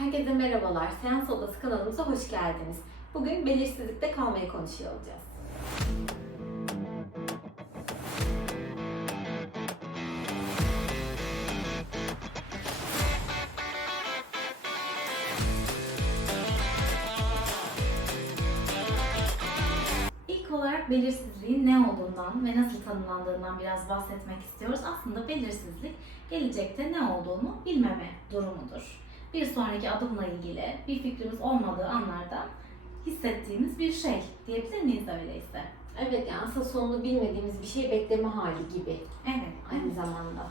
Herkese merhabalar. Seans Odası kanalımıza hoş geldiniz. Bugün belirsizlikte kalmayı konuşuyor olacağız. İlk olarak belirsizliğin ne olduğundan ve nasıl tanımlandığından biraz bahsetmek istiyoruz. Aslında belirsizlik gelecekte ne olduğunu bilmeme durumudur. Bir sonraki adımla ilgili bir fikrimiz olmadığı anlarda hissettiğimiz bir şey diyebilir miyiz öyleyse? Evet yani aslında sonunu bilmediğimiz bir şey bekleme hali gibi Evet, aynı zamanda.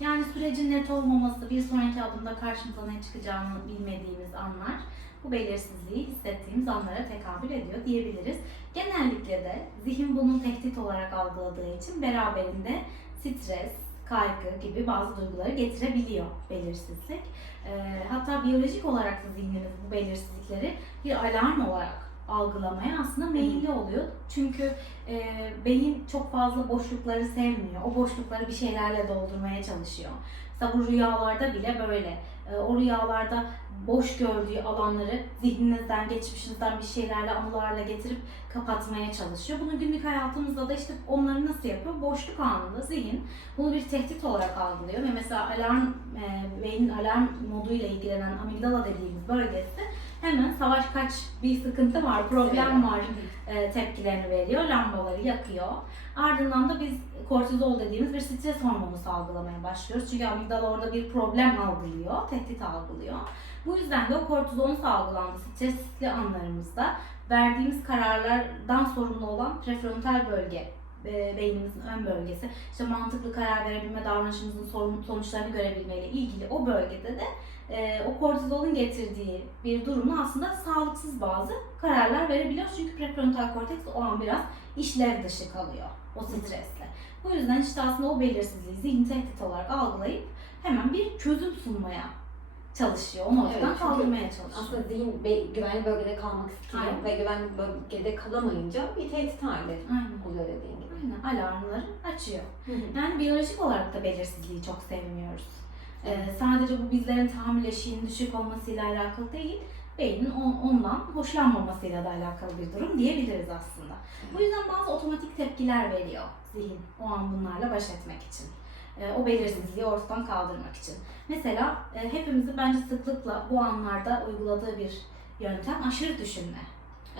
Yani sürecin net olmaması, bir sonraki adımda karşımıza ne çıkacağını bilmediğimiz anlar bu belirsizliği hissettiğimiz anlara tekabül ediyor diyebiliriz. Genellikle de zihin bunu tehdit olarak algıladığı için beraberinde stres, kaygı gibi bazı duyguları getirebiliyor belirsizlik. Ee, hatta biyolojik olarak da zihnimiz bu belirsizlikleri bir alarm olarak algılamaya aslında meyilli oluyor. Çünkü e, beyin çok fazla boşlukları sevmiyor. O boşlukları bir şeylerle doldurmaya çalışıyor. Mesela bu rüyalarda bile böyle. E, o rüyalarda boş gördüğü alanları zihninizden, geçmişinizden bir şeylerle, anılarla getirip kapatmaya çalışıyor. Bunu günlük hayatımızda da işte onları nasıl yapıyor? Boşluk anında zihin bunu bir tehdit olarak algılıyor ve mesela alarm, e, beynin alarm moduyla ilgilenen amigdala dediğimiz bölgesi hemen savaş kaç bir sıkıntı var, problem var e, tepkilerini veriyor, lambaları yakıyor. Ardından da biz kortizol dediğimiz bir stres hormonu salgılamaya başlıyoruz. Çünkü amigdala orada bir problem algılıyor, tehdit algılıyor. Bu yüzden de o kortizolun salgılandığı stresli anlarımızda verdiğimiz kararlardan sorumlu olan prefrontal bölge e, beynimizin ön bölgesi, işte mantıklı karar verebilme, davranışımızın sonuçlarını görebilmeyle ilgili o bölgede de e, o kortizolun getirdiği bir durumla aslında sağlıksız bazı kararlar verebiliyoruz. Çünkü prefrontal korteks o an biraz işlev dışı kalıyor o stresle. Bu yüzden işte aslında o belirsizliği zihin tehdit olarak algılayıp hemen bir çözüm sunmaya çalışıyor. Onu ortadan Evet, kaldırmaya çalışıyor. Aslında zihin be- güvenli bölgede kalmak istiyor Aynen. ve güvenli bölgede kalamayınca bir tehdit Aynen. oluyor dediğin gibi. Aynen. Alarmları açıyor. Yani biyolojik olarak da belirsizliği çok sevmiyoruz. Ee, sadece bu bizlerin tahammül eşiğinin düşük olmasıyla alakalı değil, beynin on- ondan hoşlanmamasıyla da alakalı bir durum diyebiliriz aslında. Bu yüzden bazı otomatik tepkiler veriyor zihin o an bunlarla baş etmek için. Ee, o belirsizliği ortadan kaldırmak için. Mesela e, hepimizin bence sıklıkla bu anlarda uyguladığı bir yöntem aşırı düşünme.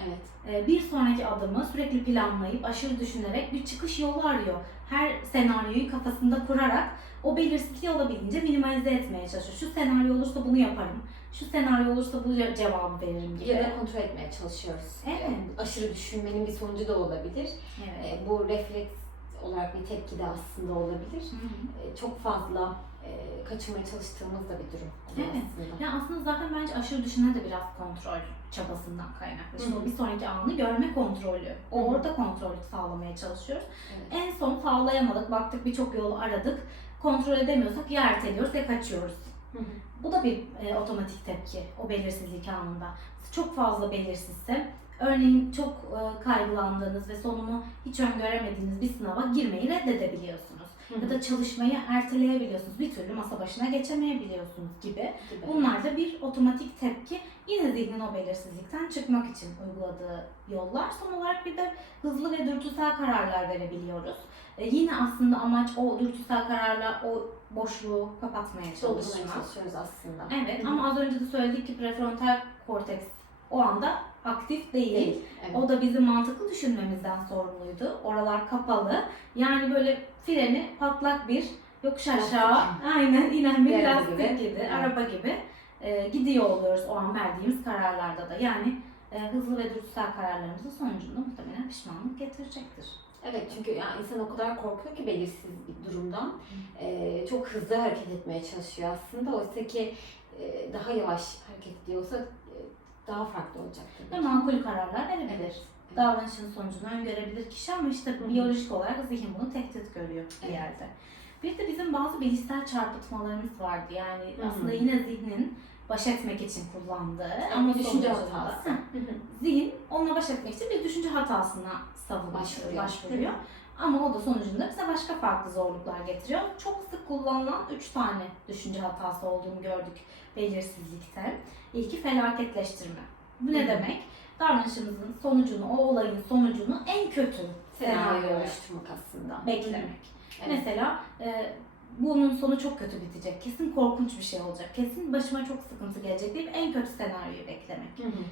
Evet. Ee, bir sonraki adımı sürekli planlayıp aşırı düşünerek bir çıkış yolu arıyor. Her senaryoyu kafasında kurarak o belirsizliği olabildiğince minimalize etmeye çalışıyor. Şu senaryo olursa bunu yaparım. Şu senaryo olursa bu ce- cevabı veririm gibi. Ya da kontrol etmeye çalışıyoruz. Evet. Yani aşırı düşünmenin bir sonucu da olabilir. Evet. E, bu refleks olarak bir tepki de aslında olabilir. Hı hı. E, çok fazla e, kaçırmaya çalıştığımız da bir durum Evet. aslında. Ya aslında zaten bence aşırı düşünme de biraz kontrol çabasından kaynaklı. Şimdi Hı hı. bir sonraki anı görme kontrolü. O orada kontrol sağlamaya çalışıyoruz. Evet. En son sağlayamadık, baktık birçok yolu aradık. Kontrol edemiyorsak ya erteliyoruz ya kaçıyoruz. Hı hı. Bu da bir e, otomatik tepki o belirsizlik anında. Çok fazla belirsizse, örneğin çok e, kaygılandığınız ve sonunu hiç öngöremediğiniz bir sınava girmeyi reddedebiliyorsunuz. Hı hı. Ya da çalışmayı erteleyebiliyorsunuz. Bir türlü masa başına geçemeyebiliyorsunuz gibi. Gibi. Bunlar da bir otomatik tepki. Yine zihnin o belirsizlikten çıkmak için uyguladığı yollar. Son olarak bir de hızlı ve dürtüsel kararlar verebiliyoruz. E, yine aslında amaç o dürtüsel kararla o boşluğu kapatmaya çalışmak. çalışıyoruz aslında. Evet Hı hı. ama az önce de söyledik ki prefrontal korteks o anda aktif değil. Değil. Evet. O da bizim mantıklı düşünmemizden sorumluydu. Oralar kapalı. Yani böyle freni patlak bir yokuş aşağı Lastik. aynen inen bir lastik gibi. gibi, Evet. araba gibi e, gidiyor oluyoruz o an verdiğimiz kararlarda da. Yani e, hızlı ve dürtüsel kararlarımızın sonucunda muhtemelen pişmanlık getirecektir. Evet çünkü yani insan o kadar korkuyor ki belirsiz bir durumdan. Ee, çok hızlı hareket etmeye çalışıyor aslında. Oysa ki e, daha yavaş hareket ediyorsa e, daha farklı olacak Ve makul kararlar verebilir. Evet. davranışın sonucunu öngörebilir kişi ama işte Hı biyolojik olarak zihin bunu tehdit görüyor bir Evet. yerde. Bir de bizim bazı bilişsel çarpıtmalarımız vardı. Yani Hı aslında yine zihnin baş etmek için kullandığı ama düşünce hatası. Hı. zihin onunla baş etmek için bir düşünce hatasına savunuyor, Başvuruyor. başvuruyor. Hı Ama o da sonucunda bize başka farklı zorluklar getiriyor. Çok sık kullanılan üç tane düşünce hatası olduğunu gördük belirsizlikte. İlki felaketleştirme. Bu ne Hı. demek? Davranışımızın sonucunu, o olayın sonucunu en kötü Senaryo oluşturmak aslında. beklemek. Evet. Mesela e, bunun sonu çok kötü bitecek. Kesin korkunç bir şey olacak. Kesin başıma çok sıkıntı gelecek deyip en kötü senaryoyu beklemek. Hı hı.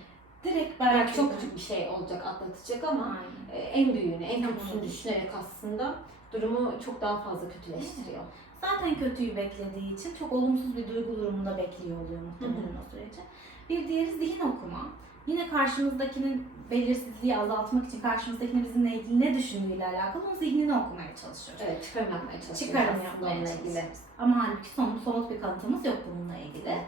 Direkt belki, Belki çok küçük bir şey olacak, atlatacak ama Aynen. e, en büyüğünü, en kötüsünü düşünerek aslında durumu çok daha fazla kötüleştiriyor. Zaten kötüyü beklediği için çok olumsuz bir duygu durumunda bekliyor oluyor muhtemelen o sürece. Bir diğeri zihin okuma. Yine karşımızdakinin belirsizliği azaltmak için karşımızdakinin bizimle ilgili ne düşündüğüyle alakalı onun zihnini okumaya çalışıyoruz. Evet, çıkarım yapmaya çalışıyoruz Çıkarım yapmaya çalışıyoruz. Ama halbuki somut, somut bir kanıtımız yok bununla ilgili.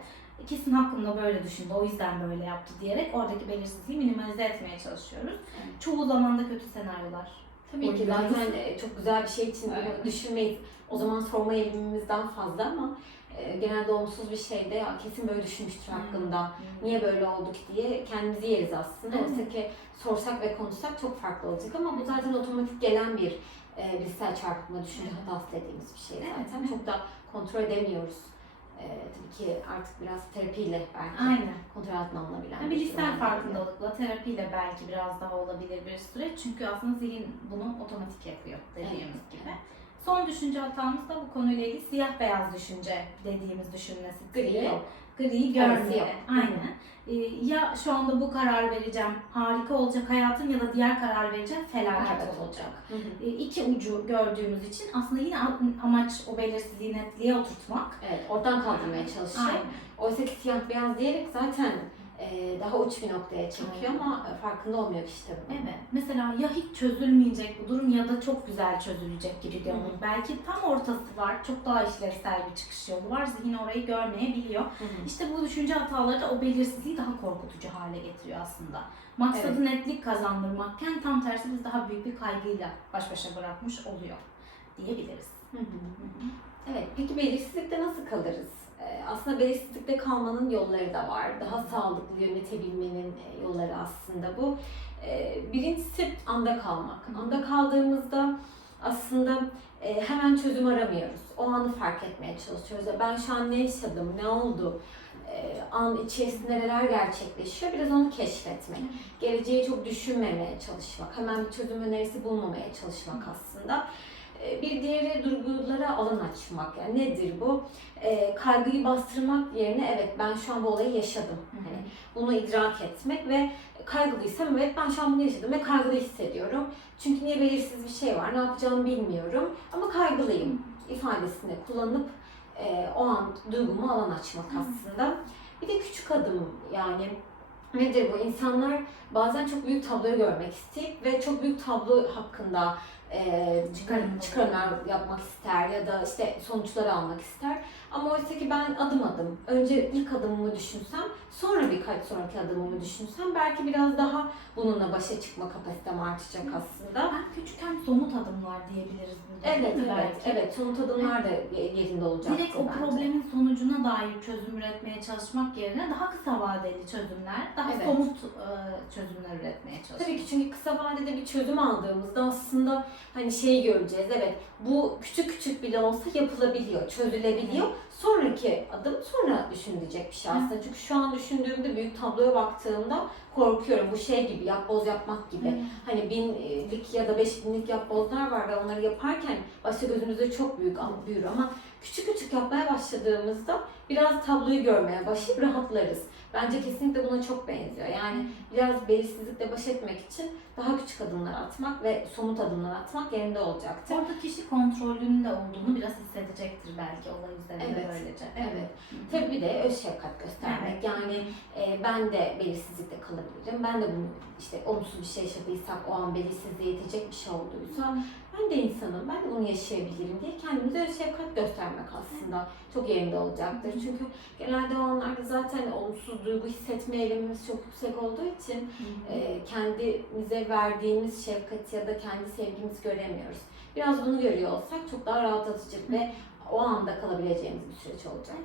Kesin hakkında böyle düşündü, o yüzden böyle yaptı diyerek oradaki belirsizliği minimalize etmeye çalışıyoruz. Evet. Çoğu zaman da kötü senaryolar. Tabii ki Oynuyoruz. zaten e, çok güzel bir şey için Evet. düşünmeyiz. O zaman sorma eğilimimizden fazla ama e, genelde olumsuz bir şeyde ya kesin böyle düşünmüştür hakkında. Niye böyle olduk diye kendimizi yeriz aslında. Evet. Oysa ki sorsak ve konuşsak çok farklı olacak ama bu zaten otomatik gelen bir e, bilişsel çarpıtma düşünce hatası dediğimiz bir şey zaten. evet. Çok da kontrol edemiyoruz. E, tabii ki artık biraz terapiyle belki Aynen. kontrol altına alınabilen Yani bir bilişsel haline geliyor. farkındalıkla, terapiyle belki biraz daha olabilir bir süreç. Çünkü aslında zihin bunu otomatik yapıyor dediğimiz Evet, gibi. Son düşünce hatamız da bu konuyla ilgili siyah beyaz düşünce dediğimiz düşünme Gri stili. yok. Gri Arası görmeye. yok. Aynen. Ee, ya şu anda bu karar vereceğim, harika olacak hayatım ya da diğer karar vereceğim, felaket Evet, olacak. Hı hı. Ee, iki ucu gördüğümüz için aslında yine amaç o belirsizliği netliğe oturtmak. Evet, ortadan kaldırmaya çalışıyor. Oysa ki siyah beyaz diyerek zaten daha uç bir noktaya çekiyor ama e, farkında olmuyor işte bunun. Evet. Mesela ya hiç çözülmeyecek bu durum ya da çok güzel çözülecek gibi hı. Belki tam ortası var. Çok daha işlevsel bir çıkış yolu var. Zihin orayı görmeyebiliyor. Hı hı. İşte bu düşünce hataları da o belirsizliği daha korkutucu hale getiriyor aslında. Maksadı netlik kazandırmakken tam tersi biz daha büyük bir kaygıyla baş başa bırakmış oluyor diyebiliriz. Hı hı. Evet, peki belirsizlikte nasıl kalırız? Aslında belirsizlikte kalmanın yolları da var. Daha sağlıklı yönetebilmenin e, yolları aslında bu. Ee, Birincisi anda kalmak. Anda kaldığımızda aslında e, hemen çözüm aramıyoruz. O anı fark etmeye çalışıyoruz. Ben şu an ne yaşadım, ne oldu? An içerisinde neler gerçekleşiyor? Biraz onu keşfetmek. Geleceği çok düşünmemeye çalışmak. Hemen bir çözüm önerisi bulmamaya çalışmak aslında. Ee, Bir diğeri duygulara alan açmak. Yani nedir bu? Ee, kaygıyı bastırmak yerine evet ben şu an bu olayı yaşadım. Hani bunu idrak etmek ve kaygılıysam evet ben şu an bunu yaşadım ve kaygılı hissediyorum. Çünkü niye belirsiz bir şey var, ne yapacağımı bilmiyorum ama kaygılıyım ifadesini kullanıp e, o an duygumu alan açmak aslında. Bir de küçük adım yani nedir bu? İnsanlar bazen çok büyük tabloyu görmek isteyip ve çok büyük tablo hakkında e, Çıkarım. çıkarımlar yapmak ister ya da işte sonuçları almak ister. Ama oysa ki ben adım adım, önce ilk adımımı düşünsem, sonra birkaç sonraki adımımı düşünsem belki biraz daha bununla başa çıkma kapasitem artacak aslında. Ben küçükken somut adımlar diyebiliriz burada. Evet, evet, belki? evet. Somut adımlar da yerinde olacak. Direkt o problemin sonucuna dair çözüm üretmeye çalışmak yerine daha kısa vadeli çözümler, daha Evet. somut e, çözümler üretmeye çalışmak. Tabii ki çünkü kısa vadede bir çözüm aldığımızda aslında hani şeyi göreceğiz. Evet bu küçük küçük bile olsa yapılabiliyor, çözülebiliyor. Sonraki adım sonra düşünülecek bir şey aslında. Çünkü şu an düşündüğümde büyük tabloya baktığımda korkuyorum. Bu şey gibi yapboz yapmak gibi. Hı. Hani binlik ya da beş binlik yapbozlar var ve onları yaparken başta gözümüzde çok büyük büyür ama küçük küçük yapmaya başladığımızda biraz tabloyu görmeye başlayıp rahatlarız. Bence kesinlikle buna çok benziyor. Yani biraz belirsizlikle baş etmek için daha küçük adımlar atmak ve somut adımlar atmak yerinde olacaktır. Orada kişi kontrolünde olduğunu biraz hissedecektir belki olay üzerinde Evet. böylece. Evet. Hı. Tabii bir de öz şefkat göstermek. Evet. Yani e, ben de belirsizlikte kalabilirim. Ben de bunu işte olumsuz bir şey yaşadıysak, o an belirsizliğe yetecek bir şey olduysa ben de insanım, ben de bunu yaşayabilirim diye kendimize öz şefkat göstermek aslında çok yerinde olacaktır. Çünkü genelde o anlarda zaten olumsuz duygu hissetme eğilimimiz çok yüksek olduğu için e, kendimize verdiğimiz şefkati ya da kendi sevgimizi göremiyoruz. Biraz bunu görüyor olsak çok daha rahatlatıcı ve o anda kalabileceğimiz bir süreç olacak.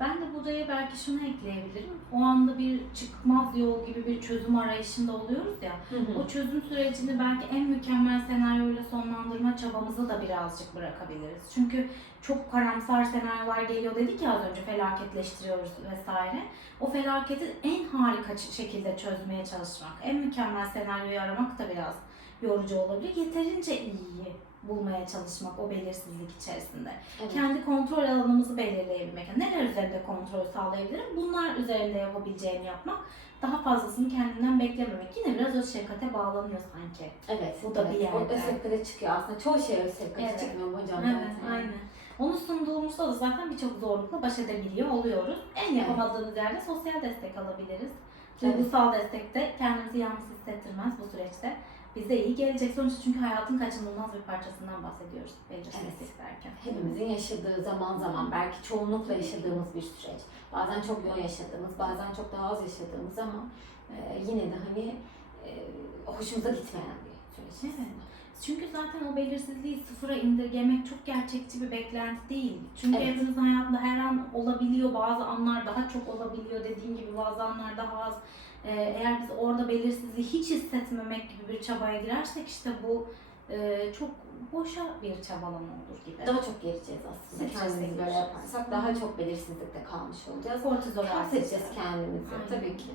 Ben de buraya belki şunu ekleyebilirim. O anda bir çıkmaz yol gibi bir çözüm arayışında oluyoruz ya. O çözüm sürecini belki en mükemmel senaryoyla sonlandırma çabamızı da birazcık bırakabiliriz. Çünkü çok karamsar senaryolar geliyor dedik ya az önce felaketleştiriyoruz vesaire. O felaketi en harika şekilde çözmeye çalışmak, en mükemmel senaryoyu aramak da biraz yorucu olabilir. Yeterince iyiyi bulmaya çalışmak o belirsizlik içerisinde. Evet. Kendi kontrol alanımızı belirleyebilmek. Neler üzerinde kontrol sağlayabilirim? Bunlar üzerinde yapabileceğini yapmak. Daha fazlasını kendinden beklememek. Yine biraz öz şefkate bağlanıyor sanki. Evet. Bu da bir evet. yerde. O öz şefkate çıkıyor aslında. Çoğu şey öz şefkate Evet. çıkmıyor hocam Evet, zaten. aynen. Onu sunduğumuzda da zaten birçok zorlukla baş edebiliyor oluyoruz. En yapamadığımız yerde sosyal destek alabiliriz. Evet. Duygusal destek de kendimizi yalnız hissettirmez bu süreçte. Bize iyi gelecek. Sonuçta çünkü hayatın kaçınılmaz bir parçasından bahsediyoruz belirsizlik derken. Hepimizin yaşadığı zaman zaman belki çoğunlukla yaşadığımız bir süreç. Bazen çok yoğun yaşadığımız, bazen çok daha az yaşadığımız ama e, yine de hani e, hoşumuza gitmeyen bir süreç. Evet. Çünkü zaten o belirsizliği sıfıra indirgemek çok gerçekçi bir beklenti değil. Çünkü Evet. hepimizin hayatında her an olabiliyor, bazı anlar daha çok olabiliyor dediğim gibi bazı anlar daha az. Ee, eğer biz orada belirsizliği hiç hissetmemek gibi bir çabaya girersek işte bu e, çok boşa bir çabalama olur gibi. Daha çok geleceğiz aslında Stres kendimizi böyle yaparsak. Daha çok belirsizlikte kalmış olacağız. Kortizol artacak. kendimizi Aynen. tabii ki.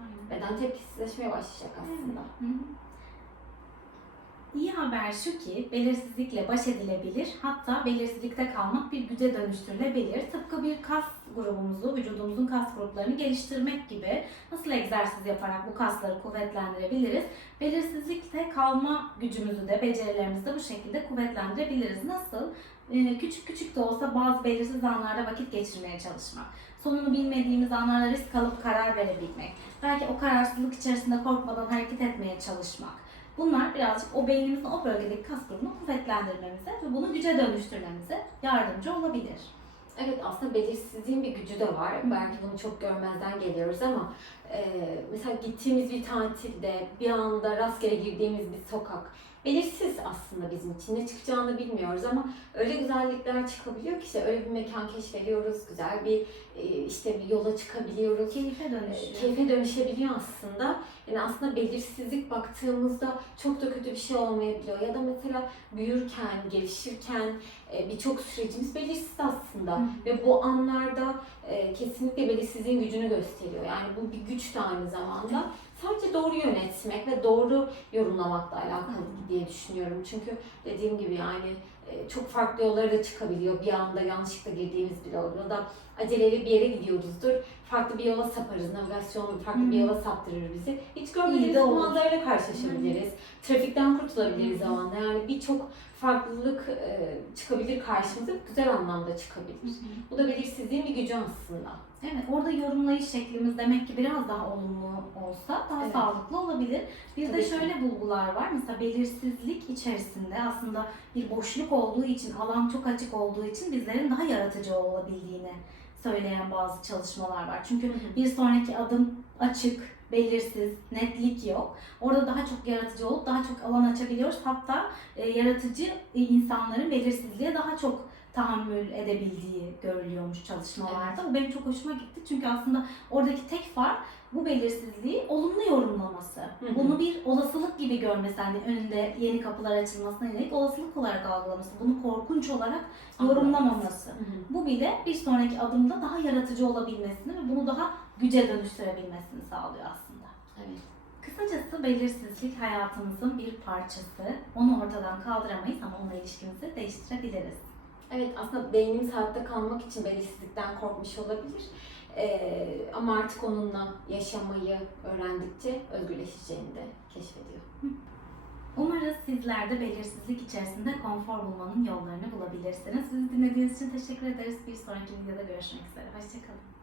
Aynen. Beden tepkisizleşmeye başlayacak aslında. Hı hı. İyi haber şu ki belirsizlikle baş edilebilir, hatta belirsizlikte kalmak bir güce dönüştürülebilir. Tıpkı bir kas grubumuzu, vücudumuzun kas gruplarını geliştirmek gibi nasıl egzersiz yaparak bu kasları kuvvetlendirebiliriz? Belirsizlikte kalma gücümüzü de, becerilerimizi de bu şekilde kuvvetlendirebiliriz. Nasıl? Ee, küçük küçük de olsa bazı belirsiz anlarda vakit geçirmeye çalışmak. Sonunu bilmediğimiz anlarda risk alıp karar verebilmek. Belki o kararsızlık içerisinde korkmadan hareket etmeye çalışmak. Bunlar birazcık o beynimizin o bölgedeki kas grubunu kuvvetlendirmemize ve bunu güce dönüştürmemize yardımcı olabilir. Evet aslında belirsizliğin bir gücü de var. Belki bunu çok görmezden geliyoruz ama e, mesela gittiğimiz bir tatilde bir anda rastgele girdiğimiz bir sokak belirsiz aslında bizim için. Ne çıkacağını bilmiyoruz ama öyle güzellikler çıkabiliyor ki işte öyle bir mekan keşfediyoruz. Güzel bir e, işte bir yola çıkabiliyoruz. Keyfe dönüşüyor. keyfe dönüşebiliyor aslında. Yani aslında belirsizlik baktığımızda çok da kötü bir şey olmayabiliyor. Ya da mesela büyürken, gelişirken e, birçok sürecimiz belirsiz aslında. Hı. Ve bu anlarda e, kesinlikle belirsizliğin gücünü gösteriyor. Yani bu bir güç de aynı zamanda. Sadece doğru yönetmek ve doğru yorumlamakla alakalı diye düşünüyorum. Çünkü dediğim gibi yani e, çok farklı yollara da çıkabiliyor. Bir anda yanlışlıkla girdiğimiz bir yol ya da aceleyle bir yere gidiyoruzdur. Farklı bir yola saparız. Navigasyon farklı bir Hı. yola saptırır bizi. Hiç görmediğimiz manzarayla karşılaşabiliriz. Trafikten kurtulabiliriz Hı. zamanda. Yani birçok farklılık e, çıkabilir karşımıza. Güzel anlamda çıkabilir. Hı hı. Bu da belirsizliğin bir gücü aslında. Evet, orada yorumlayış şeklimiz demek ki biraz daha olumlu olsa daha Evet. sağlıklı olabilir. Bir Tabii de ki. şöyle bulgular var. Mesela belirsizlik içerisinde aslında bir boşluk olduğu için, alan çok açık olduğu için bizlerin daha yaratıcı olabildiğini söyleyen bazı çalışmalar var. Çünkü bir sonraki adım açık, belirsiz, netlik yok. Orada daha çok yaratıcı olup daha çok alan açabiliyoruz. Hatta e, yaratıcı e, insanların belirsizliğe daha çok tahammül edebildiği görülüyormuş çalışmalarda. Bu benim çok hoşuma gitti. Çünkü aslında oradaki tek fark bu belirsizliği olumlu yorumlaması. hı. Bunu bir olasılık gibi görmesi, hani önünde yeni kapılar açılmasına yönelik olasılık olarak algılaması. Bunu korkunç olarak yorumlamaması. Hı hı. Bu bile bir sonraki adımda daha yaratıcı olabilmesini ve bunu daha güce dönüştürebilmesini sağlıyor aslında. Evet. Kısacası belirsizlik hayatımızın bir parçası. Onu ortadan kaldıramayız ama onunla ilişkimizi değiştirebiliriz. Evet aslında beynimiz hayatta kalmak için belirsizlikten korkmuş olabilir. Ee, ama artık onunla yaşamayı öğrendikçe özgürleşeceğini de keşfediyor. Umarız sizler de belirsizlik içerisinde konfor bulmanın yollarını bulabilirsiniz. Sizi dinlediğiniz için teşekkür ederiz. Bir sonraki videoda görüşmek üzere. Hoşçakalın.